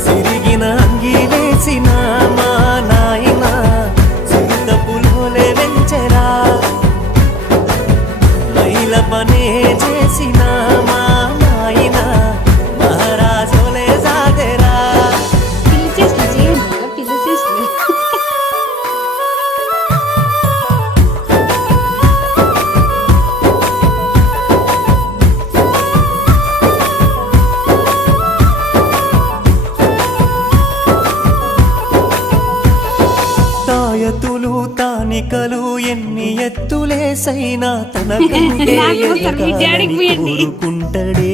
సిరిగిన అంగి వేసిన మా నాయన సిరిత పులోలే వెంచెరా మైల పనే చేసిన మా నాయన మహారాజోలే సాగరా తాయతులు తానికలు ఎన్ని ఎత్తులేసైనా తన కోరుకుంటడే